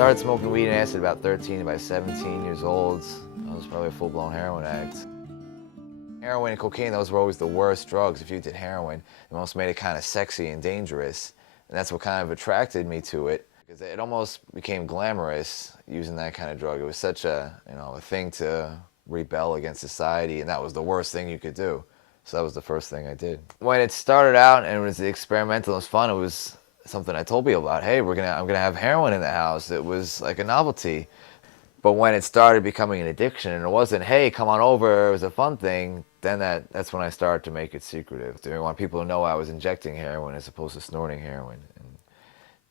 Started smoking weed and acid about 13. By 17 years old, I was probably a full-blown heroin addict. Heroin and cocaine, those were always the worst drugs. If you did heroin, it almost made it kind of sexy and dangerous. And that's what kind of attracted me to it, because it almost became glamorous using that kind of drug. It was such a, a thing to rebel against society, and that was the worst thing you could do. So that was the first thing I did. When it started out and it was experimental, it was fun, it was something I told people about. Hey, I'm gonna have heroin in the house. It was like a novelty. But when it started becoming an addiction, and it wasn't, hey, come on over, it was a fun thing, then that's when I started to make it secretive. I didn't want people to know I was injecting heroin as opposed to snorting heroin. And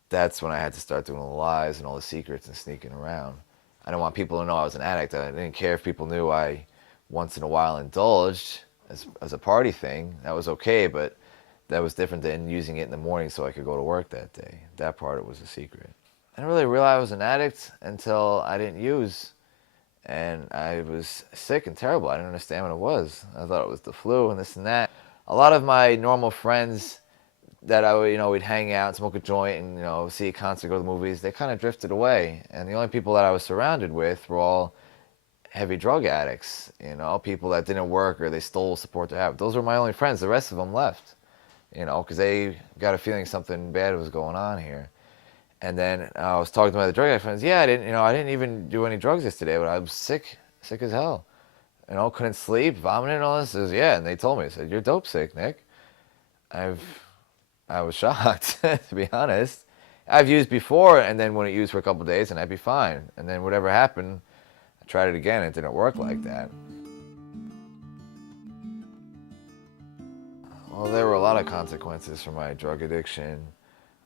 that's when I had to start doing all the lies and all the secrets and sneaking around. I didn't want people to know I was an addict. I didn't care if people knew I once in a while indulged as a party thing. That was okay, but that was different than using it in the morning so I could go to work that day. That part was a secret. I didn't really realize I was an addict until I didn't use, and I was sick and terrible. I didn't understand what it was. I thought it was the flu and this and that. A lot of my normal friends that I would, we'd hang out, smoke a joint, and see a concert, go to the movies, they kind of drifted away. And the only people that I was surrounded with were all heavy drug addicts, people that didn't work or they stole support to have. Those were my only friends. The rest of them left, because they got a feeling something bad was going on here. And then I was talking to my other drug addict friends. Yeah, I didn't even do any drugs yesterday, but I was sick as hell. Couldn't sleep, vomiting and all this. Yeah, and they told me, they said, "You're dope sick, Nick." I was shocked, to be honest. I've used before and then wouldn't use for a couple of days and I'd be fine. And then whatever happened, I tried it again and it didn't work like that. Well, there were a lot of consequences for my drug addiction.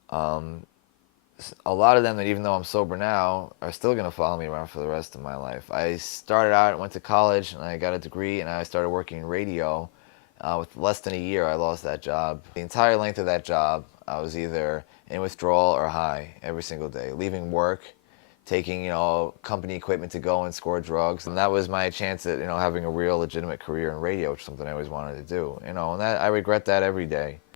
A lot of them that, even though I'm sober now, are still going to follow me around for the rest of my life. I started out, went to college, and I got a degree, and I started working in radio. With less than a year, I lost that job. The entire length of that job, I was either in withdrawal or high every single day, leaving work, taking, company equipment to go and score drugs. And that was my chance at, having a real legitimate career in radio, which is something I always wanted to do. And that I regret that every day.